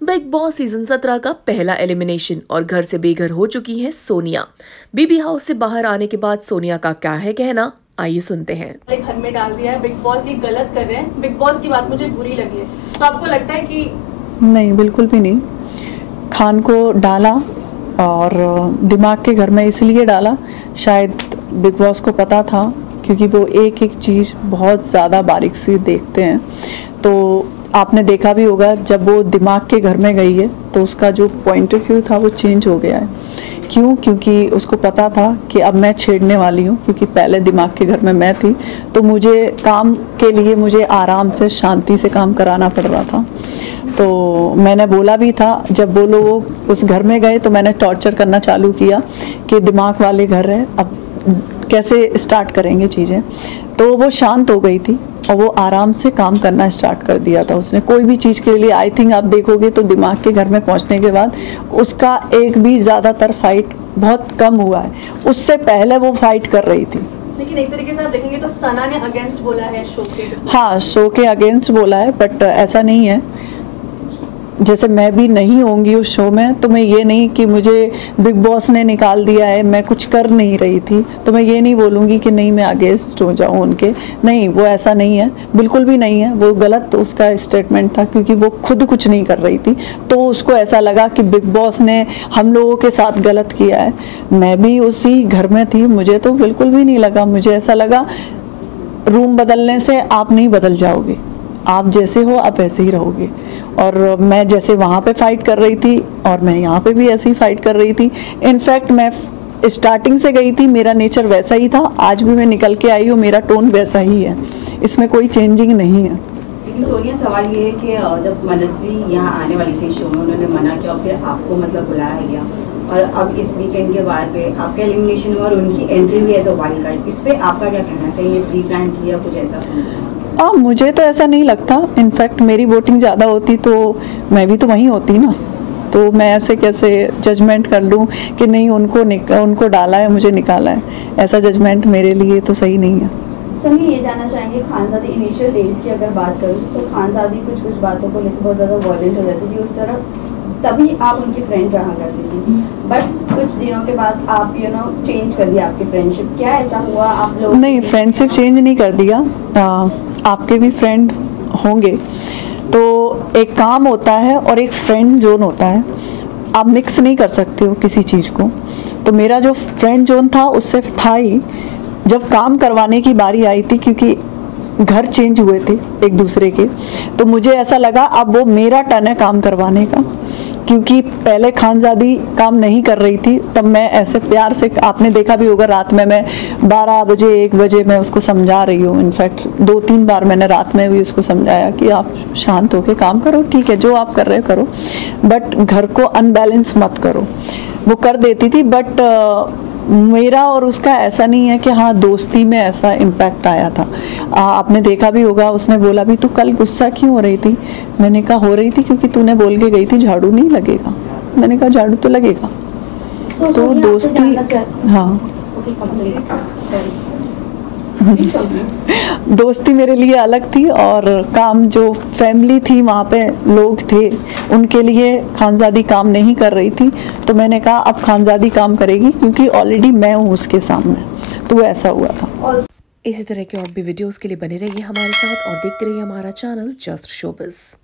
Big boss season 17 का पहला elimination और घर से बेघर हो चुकी हैं सोनिया। बीबी हाउस से बाहर आने के बाद सोनिया का क्या है कहना, आइए सुनते हैं। घर में डाल दिया है, बिग बॉस ये गलत कर रहे हैं, बिग बॉस की बात मुझे बुरी लगी है, तो आपको लगता है कि नहीं, बिल्कुल भी नहीं। खान को डाला और दिमाग के घर में इसलिए डाला, शायद बिग बॉस को पता था, क्योंकि वो एक एक चीज़ बहुत ज़्यादा बारीक से देखते हैं। तो आपने देखा भी होगा, जब वो दिमाग के घर में गई है तो उसका जो पॉइंट ऑफ व्यू था वो चेंज हो गया है। क्यों? क्योंकि उसको पता था कि अब मैं छेड़ने वाली हूँ, क्योंकि पहले दिमाग के घर में मैं थी, तो मुझे काम के लिए मुझे आराम से शांति से काम कराना पड़ रहा था। तो मैंने बोला भी था, जब वो लोग उस घर में गए तो मैंने टॉर्चर करना चालू किया कि दिमाग वाले घर है, अब कैसे स्टार्ट करेंगे चीज़ें। तो वो शांत हो गई थी और वो आराम से काम करना स्टार्ट कर दिया था उसने। कोई भी चीज़ के लिए आई थिंक आप देखोगे तो दिमाग के घर में पहुंचने के बाद उसका एक भी ज़्यादातर फाइट बहुत कम हुआ है। उससे पहले वो फाइट कर रही थी। लेकिन एक तरीके से आप देखेंगे तो सना ने अगेंस्ट बोला है शो के। हाँ, शो के अगेंस्ट बोला है, बट ऐसा नहीं है। जैसे मैं भी नहीं होंगी उस शो में, तो मैं ये नहीं कि मुझे बिग बॉस ने निकाल दिया है, मैं कुछ कर नहीं रही थी, तो मैं ये नहीं बोलूँगी कि नहीं मैं अगेंस्ट हो जाऊँ उनके। नहीं, वो ऐसा नहीं है, बिल्कुल भी नहीं है। वो गलत उसका स्टेटमेंट था, क्योंकि वो खुद कुछ नहीं कर रही थी, तो उसको ऐसा लगा कि बिग बॉस ने हम लोगों के साथ गलत किया है। मैं भी उसी घर में थी, मुझे तो बिल्कुल भी नहीं लगा। मुझे ऐसा लगा रूम बदलने से आप नहीं बदल जाओगे, आप जैसे हो आप वैसे ही रहोगे। और मैं जैसे वहाँ पे फाइट कर रही थी और मैं यहाँ पे भी ऐसे ही फाइट कर रही थी। इनफैक्ट मैं स्टार्टिंग से गई थी, मेरा नेचर वैसा ही था, आज भी मैं निकल के आई हूँ, मेरा टोन वैसा ही है, इसमें कोई चेंजिंग नहीं है। लेकिन सोनिया, सवाल ये है कि जब मनस्वी यहाँ आने वाली थी शो में, उन्होंने मना किया और फिर आपको मतलब बुलाया गया, और अब इस वीकेंड के बार पे आपका एलिमिनेशन हुआ और उनकी एंट्री हुई एज अ वाइल्ड कार्ड, इस पर आपका क्या कहना है? कहीं ये प्री प्लान किया कुछ ऐसा? मुझे तो ऐसा नहीं लगता। इनफैक्ट मेरी वोटिंग ज़्यादा होती तो मैं भी तो वहीं होती ना, तो मैं ऐसे कैसे जजमेंट कर लूँ कि नहीं उनको डाला है मुझे निकाला है। ऐसा जजमेंट मेरे लिए तो सही नहीं है। सर, मैं ये जानना चाहेंगे, खानज़ादी इनिशियल डेज की अगर बात करूँ तो खानज़ादी कुछ बातों को लेकर बहुत ज़्यादा वायलेंट हो जाती थी उस तरफ, तभी आप उनकी फ्रेंड रहा करती थी, बट कुछ दिनों के बाद आप चेंज कर दिया आपकी फ्रेंडशिप। क्या ऐसा हुआ आप लोग? नहीं, फ्रेंडशिप चेंज नहीं कर दिया। आपके भी फ्रेंड होंगे, तो एक काम होता है और एक फ्रेंड जोन होता है, आप मिक्स नहीं कर सकते हो किसी चीज़ को। तो मेरा जो फ्रेंड जोन था उससे था ही, जब काम करवाने की बारी आई थी, क्योंकि घर चेंज हुए थे एक दूसरे के, तो मुझे ऐसा लगा अब वो मेरा टर्न है काम करवाने का, क्योंकि पहले खानज़ादी काम नहीं कर रही थी, तब मैं ऐसे प्यार से, आपने देखा भी होगा, रात में मैं 12 बजे 1 बजे मैं उसको समझा रही हूँ। इनफैक्ट 2-3 बार मैंने रात में भी उसको समझाया कि आप शांत होकर काम करो, ठीक है जो आप कर रहे हो करो, बट घर को अनबैलेंस मत करो। वो कर देती थी, बट मेरा और उसका ऐसा नहीं है कि हाँ दोस्ती में ऐसा इम्पैक्ट आया था। आपने देखा भी होगा, उसने बोला भी तू कल गुस्सा क्यों हो रही थी? मैंने कहा हो रही थी क्योंकि तूने बोल के गई थी झाड़ू नहीं लगेगा। मैंने कहा झाड़ू तो लगेगा। तो दोस्ती, हाँ दोस्ती मेरे लिए अलग थी, और काम जो फैमिली थी वहाँ पे लोग थे उनके लिए खानज़ादी काम नहीं कर रही थी, तो मैंने कहा अब खानज़ादी काम करेगी, क्योंकि ऑलरेडी मैं हूँ उसके सामने। तो वो ऐसा हुआ था। इसी तरह के और भी वीडियोस के लिए बने रहिए हमारे साथ और देखते रहिए हमारा चैनल जस्ट शोबिज़।